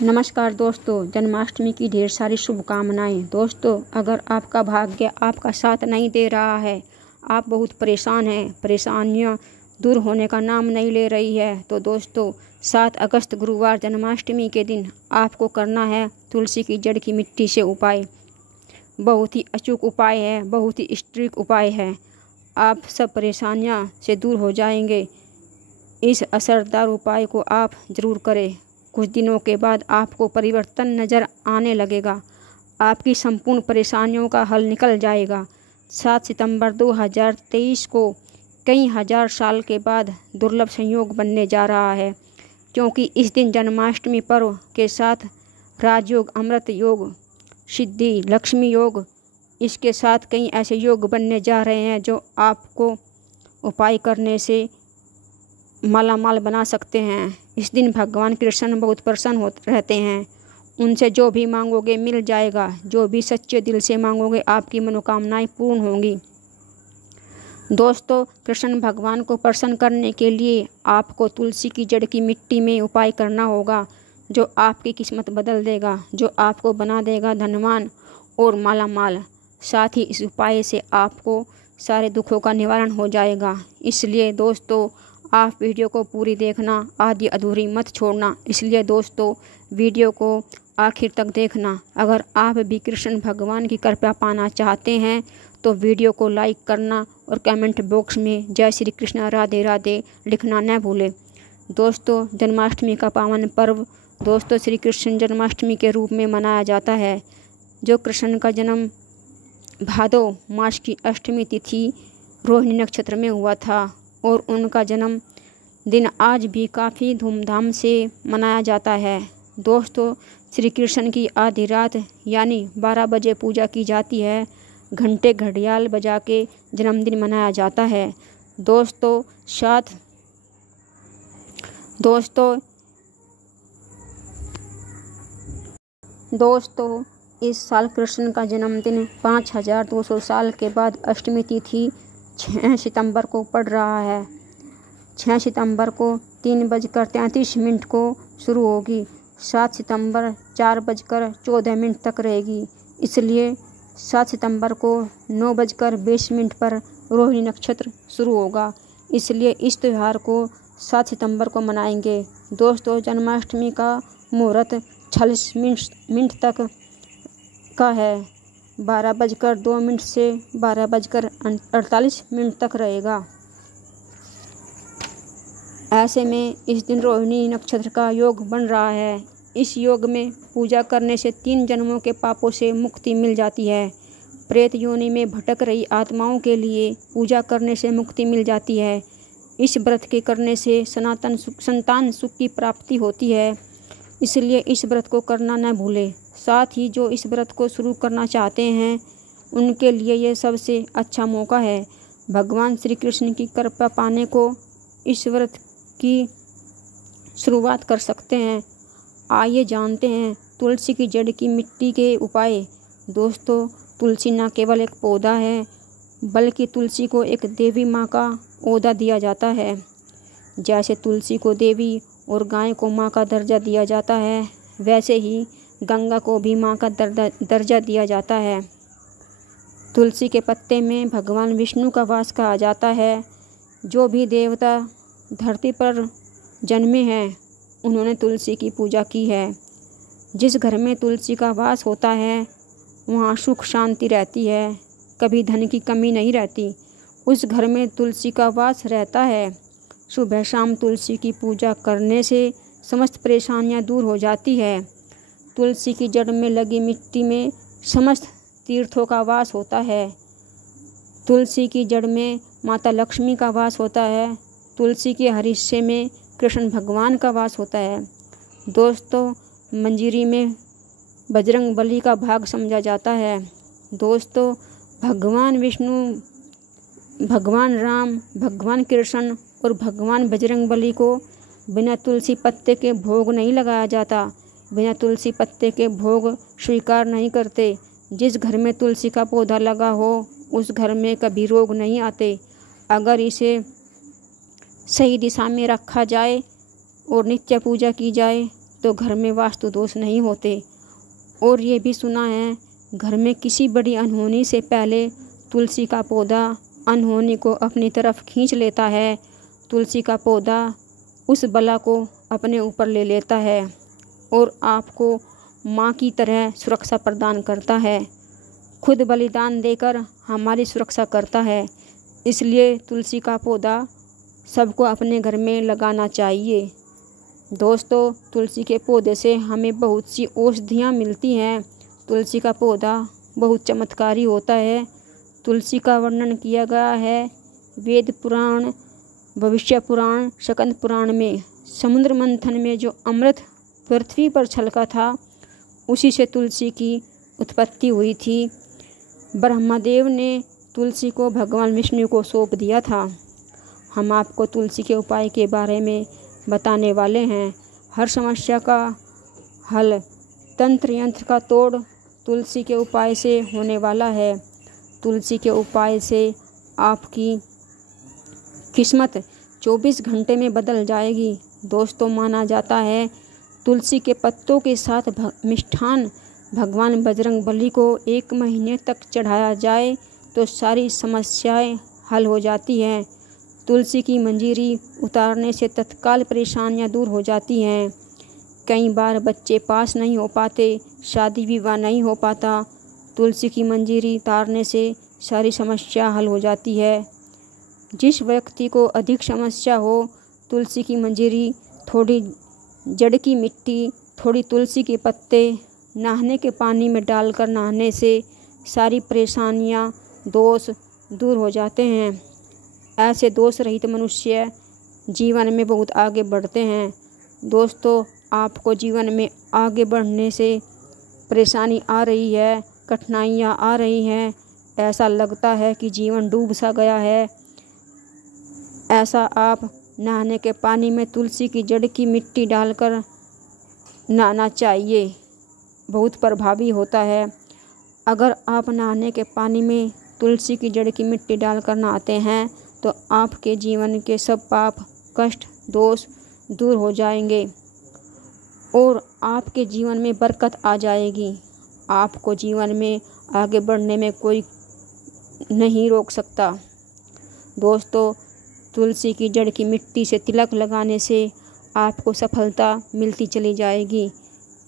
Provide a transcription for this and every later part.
नमस्कार दोस्तों, जन्माष्टमी की ढेर सारी शुभकामनाएं। दोस्तों, अगर आपका भाग्य आपका साथ नहीं दे रहा है, आप बहुत परेशान हैं, परेशानियां दूर होने का नाम नहीं ले रही है, तो दोस्तों 7 अगस्त गुरुवार जन्माष्टमी के दिन आपको करना है तुलसी की जड़ की मिट्टी से उपाय। बहुत ही अचूक उपाय है, बहुत ही स्ट्रिक उपाय है। आप सब परेशानियां से दूर हो जाएंगे। इस असरदार उपाय को आप ज़रूर करें। कुछ दिनों के बाद आपको परिवर्तन नज़र आने लगेगा। आपकी संपूर्ण परेशानियों का हल निकल जाएगा। 7 सितंबर 2023 को कई हजार साल के बाद दुर्लभ संयोग बनने जा रहा है, क्योंकि इस दिन जन्माष्टमी पर्व के साथ राजयोग, अमृत योग, सिद्धि, लक्ष्मी योग, इसके साथ कई ऐसे योग बनने जा रहे हैं जो आपको उपाय करने से मालामाल बना सकते हैं। इस दिन भगवान कृष्ण बहुत प्रसन्न रहते हैं। उनसे जो भी मांगोगे मिल जाएगा। जो भी सच्चे दिल से मांगोगे आपकी मनोकामनाएं पूर्ण होंगी। दोस्तों, कृष्ण भगवान को प्रसन्न करने के लिए आपको तुलसी की जड़ की मिट्टी में उपाय करना होगा, जो आपकी किस्मत बदल देगा, जो आपको बना देगा धनवान और मालामाल। साथ ही इस उपाय से आपको सारे दुखों का निवारण हो जाएगा। इसलिए दोस्तों, आप वीडियो को पूरी देखना, आधी अधूरी मत छोड़ना। इसलिए दोस्तों, वीडियो को आखिर तक देखना। अगर आप भी कृष्ण भगवान की कृपा पाना चाहते हैं तो वीडियो को लाइक करना और कमेंट बॉक्स में जय श्री कृष्ण राधे राधे लिखना न भूलें। दोस्तों, जन्माष्टमी का पावन पर्व दोस्तों श्री कृष्ण जन्माष्टमी के रूप में मनाया जाता है, जो कृष्ण का जन्म भादो मास की अष्टमी तिथि रोहिणी नक्षत्र में हुआ था और उनका जन्म दिन आज भी काफ़ी धूमधाम से मनाया जाता है। दोस्तों, श्री कृष्ण की आधी रात यानी 12 बजे पूजा की जाती है। घंटे घड़ियाल बजा के जन्मदिन मनाया जाता है। दोस्तों इस साल कृष्ण का जन्मदिन 5200 साल के बाद अष्टमी तिथि 6 सितंबर को पड़ रहा है। 6 सितंबर को 3:33 को शुरू होगी। 7 सितंबर 4:14 तक रहेगी। इसलिए 7 सितंबर को 9:20 पर रोहिणी नक्षत्र शुरू होगा। इसलिए इस त्यौहार को 7 सितंबर को मनाएंगे। दोस्तों, जन्माष्टमी का मुहूर्त 46 मिनट तक का है। 12:02 से 12:48 तक रहेगा। ऐसे में इस दिन रोहिणी नक्षत्र का योग बन रहा है। इस योग में पूजा करने से 3 जन्मों के पापों से मुक्ति मिल जाती है। प्रेत योनि में भटक रही आत्माओं के लिए पूजा करने से मुक्ति मिल जाती है। इस व्रत के करने से संतान सुख की प्राप्ति होती है। इसलिए इस व्रत को करना न भूलें। साथ ही जो इस व्रत को शुरू करना चाहते हैं उनके लिए यह सबसे अच्छा मौका है। भगवान श्री कृष्ण की कृपा पाने को इस व्रत की शुरुआत कर सकते हैं। आइए जानते हैं तुलसी की जड़ की मिट्टी के उपाय। दोस्तों, तुलसी न केवल एक पौधा है, बल्कि तुलसी को एक देवी माँ का ओहदा दिया जाता है। जैसे तुलसी को देवी और गाय को माँ का दर्जा दिया जाता है, वैसे ही गंगा को भी माँ का दर्जा दिया जाता है। तुलसी के पत्ते में भगवान विष्णु का वास कहा जाता है। जो भी देवता धरती पर जन्मे हैं उन्होंने तुलसी की पूजा की है। जिस घर में तुलसी का वास होता है वहाँ सुख शांति रहती है, कभी धन की कमी नहीं रहती। उस घर में तुलसी का वास रहता है। सुबह शाम तुलसी की पूजा करने से समस्त परेशानियाँ दूर हो जाती है। तुलसी की जड़ में लगी मिट्टी में समस्त तीर्थों का वास होता है। तुलसी की जड़ में माता लक्ष्मी का वास होता है। तुलसी के हर हिस्से में कृष्ण भगवान का वास होता है। दोस्तों, मंजीरी में बजरंग बली का भाग समझा जाता है। दोस्तों, भगवान विष्णु, भगवान राम, भगवान कृष्ण और भगवान बजरंग बली को बिना तुलसी पत्ते के भोग नहीं लगाया जाता। बिना तुलसी पत्ते के भोग स्वीकार नहीं करते। जिस घर में तुलसी का पौधा लगा हो उस घर में कभी रोग नहीं आते। अगर इसे सही दिशा में रखा जाए और नित्य पूजा की जाए तो घर में वास्तु दोष नहीं होते। और ये भी सुना है, घर में किसी बड़ी अनहोनी से पहले तुलसी का पौधा अनहोनी को अपनी तरफ खींच लेता है। तुलसी का पौधा उस बला को अपने ऊपर ले लेता है और आपको माँ की तरह सुरक्षा प्रदान करता है। खुद बलिदान देकर हमारी सुरक्षा करता है। इसलिए तुलसी का पौधा सबको अपने घर में लगाना चाहिए। दोस्तों, तुलसी के पौधे से हमें बहुत सी औषधियाँ मिलती हैं। तुलसी का पौधा बहुत चमत्कारी होता है। तुलसी का वर्णन किया गया है वेद पुराण, भविष्य पुराण, स्कंद पुराण में। समुद्र मंथन में जो अमृत पृथ्वी पर छलका था, उसी से तुलसी की उत्पत्ति हुई थी। ब्रह्मदेव ने तुलसी को भगवान विष्णु को सौंप दिया था। हम आपको तुलसी के उपाय के बारे में बताने वाले हैं। हर समस्या का हल तंत्र यंत्र का तोड़ तुलसी के उपाय से होने वाला है। तुलसी के उपाय से आपकी किस्मत 24 घंटे में बदल जाएगी। दोस्तों, माना जाता है तुलसी के पत्तों के साथ मिष्ठान भगवान बजरंग बली को 1 महीने तक चढ़ाया जाए तो सारी समस्याएं हल हो जाती हैं। तुलसी की मंजीरी उतारने से तत्काल परेशानियां दूर हो जाती हैं। कई बार बच्चे पास नहीं हो पाते, शादी विवाह नहीं हो पाता। तुलसी की मंजीरी उतारने से सारी समस्या हल हो जाती है। जिस व्यक्ति को अधिक समस्या हो, तुलसी की मंजीरी, थोड़ी जड़ की मिट्टी, थोड़ी तुलसी के पत्ते नहाने के पानी में डालकर नहाने से सारी परेशानियां, दोष दूर हो जाते हैं। ऐसे दोष रहित मनुष्य जीवन में बहुत आगे बढ़ते हैं। दोस्तों, आपको जीवन में आगे बढ़ने से परेशानी आ रही है, कठिनाइयाँ आ रही हैं, ऐसा लगता है कि जीवन डूब सा गया है, ऐसा आप नहाने के पानी में तुलसी की जड़ की मिट्टी डालकर नहाना चाहिए। बहुत प्रभावी होता है। अगर आप नहाने के पानी में तुलसी की जड़ की मिट्टी डालकर नहाते हैं तो आपके जीवन के सब पाप, कष्ट, दोष दूर हो जाएंगे और आपके जीवन में बरकत आ जाएगी। आपको जीवन में आगे बढ़ने में कोई नहीं रोक सकता। दोस्तों, तुलसी की जड़ की मिट्टी से तिलक लगाने से आपको सफलता मिलती चली जाएगी।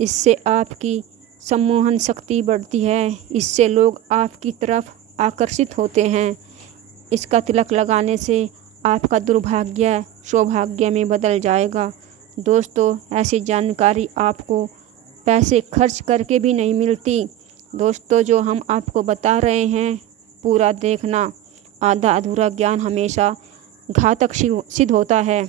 इससे आपकी सम्मोहन शक्ति बढ़ती है। इससे लोग आपकी तरफ आकर्षित होते हैं। इसका तिलक लगाने से आपका दुर्भाग्य सौभाग्य में बदल जाएगा। दोस्तों, ऐसी जानकारी आपको पैसे खर्च करके भी नहीं मिलती। दोस्तों, जो हम आपको बता रहे हैं पूरा देखना। आधा अधूरा ज्ञान हमेशा घातक सिद्ध होता है।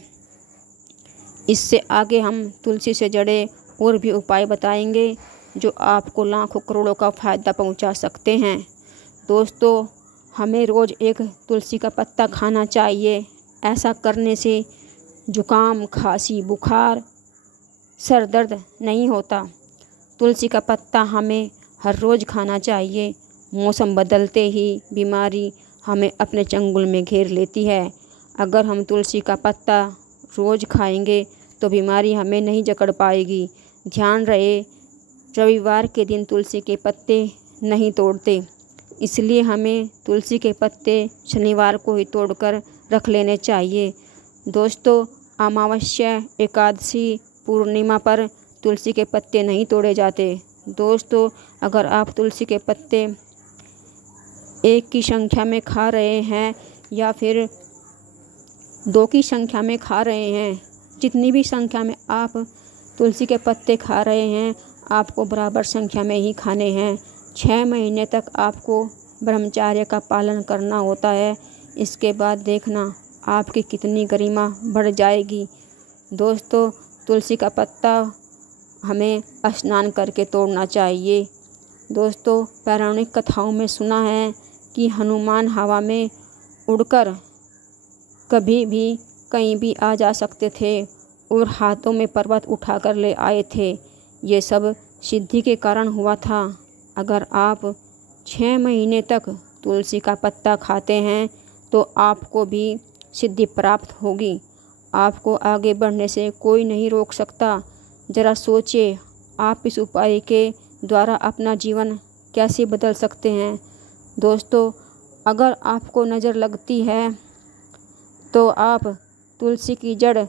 इससे आगे हम तुलसी से जुड़े और भी उपाय बताएंगे जो आपको लाखों करोड़ों का फ़ायदा पहुंचा सकते हैं। दोस्तों, हमें रोज़ एक तुलसी का पत्ता खाना चाहिए। ऐसा करने से जुकाम, खांसी, बुखार, सर दर्द नहीं होता। तुलसी का पत्ता हमें हर रोज़ खाना चाहिए। मौसम बदलते ही बीमारी हमें अपने चंगुल में घेर लेती है। अगर हम तुलसी का पत्ता रोज़ खाएंगे तो बीमारी हमें नहीं जकड़ पाएगी। ध्यान रहे, रविवार के दिन तुलसी के पत्ते नहीं तोड़ते, इसलिए हमें तुलसी के पत्ते शनिवार को ही तोड़कर रख लेने चाहिए। दोस्तों, अमावस्या, एकादशी, पूर्णिमा पर तुलसी के पत्ते नहीं तोड़े जाते। दोस्तों, अगर आप तुलसी के पत्ते 1 की संख्या में खा रहे हैं या फिर 2 की संख्या में खा रहे हैं, जितनी भी संख्या में आप तुलसी के पत्ते खा रहे हैं, आपको बराबर संख्या में ही खाने हैं। 6 महीने तक आपको ब्रह्मचर्य का पालन करना होता है। इसके बाद देखना आपकी कितनी गरिमा बढ़ जाएगी। दोस्तों, तुलसी का पत्ता हमें स्नान करके तोड़ना चाहिए। दोस्तों, पौराणिक कथाओं में सुना है कि हनुमान हवा में उड़कर कभी भी कहीं भी आ जा सकते थे और हाथों में पर्वत उठाकर ले आए थे। ये सब सिद्धि के कारण हुआ था। अगर आप 6 महीने तक तुलसी का पत्ता खाते हैं तो आपको भी सिद्धि प्राप्त होगी। आपको आगे बढ़ने से कोई नहीं रोक सकता। ज़रा सोचिए, आप इस उपाय के द्वारा अपना जीवन कैसे बदल सकते हैं। दोस्तों, अगर आपको नज़र लगती है तो आप तुलसी की जड़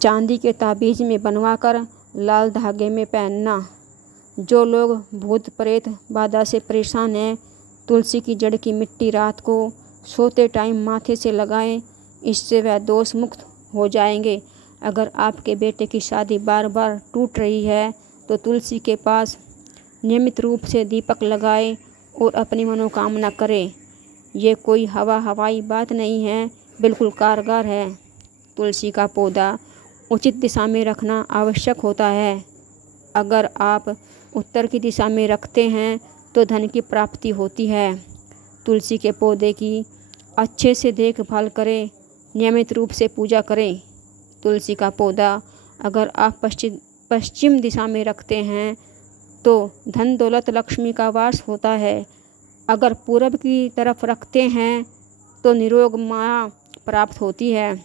चांदी के ताबीज़ में बनवाकर लाल धागे में पहनना। जो लोग भूत प्रेत बाधा से परेशान हैं, तुलसी की जड़ की मिट्टी रात को सोते टाइम माथे से लगाएं, इससे वह दोष मुक्त हो जाएंगे। अगर आपके बेटे की शादी बार बार टूट रही है तो तुलसी के पास नियमित रूप से दीपक लगाएं और अपनी मनोकामना करें। ये कोई हवाई बात नहीं है, बिल्कुल कारगर है। तुलसी का पौधा उचित दिशा में रखना आवश्यक होता है। अगर आप उत्तर की दिशा में रखते हैं तो धन की प्राप्ति होती है। तुलसी के पौधे की अच्छे से देखभाल करें, नियमित रूप से पूजा करें। तुलसी का पौधा अगर आप पश्चिम दिशा में रखते हैं तो धन दौलत लक्ष्मी का वास होता है। अगर पूरब की तरफ रखते हैं तो निरोग माया प्राप्त होती है,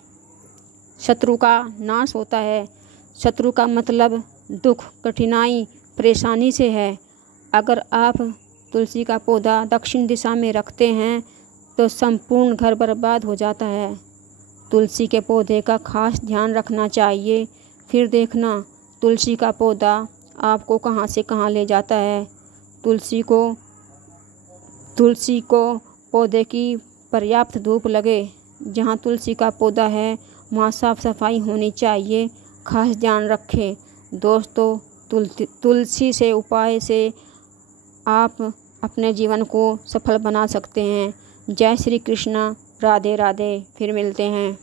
शत्रु का नाश होता है। शत्रु का मतलब दुख, कठिनाई, परेशानी से है। अगर आप तुलसी का पौधा दक्षिण दिशा में रखते हैं तो संपूर्ण घर बर्बाद हो जाता है। तुलसी के पौधे का खास ध्यान रखना चाहिए। फिर देखना तुलसी का पौधा आपको कहाँ से कहाँ ले जाता है। तुलसी को पौधे की पर्याप्त धूप लगे। जहाँ तुलसी का पौधा है वहाँ साफ सफाई होनी चाहिए, खास ध्यान रखें। दोस्तों, तुलसी से उपाय से आप अपने जीवन को सफल बना सकते हैं। जय श्री कृष्णा, राधे राधे। फिर मिलते हैं।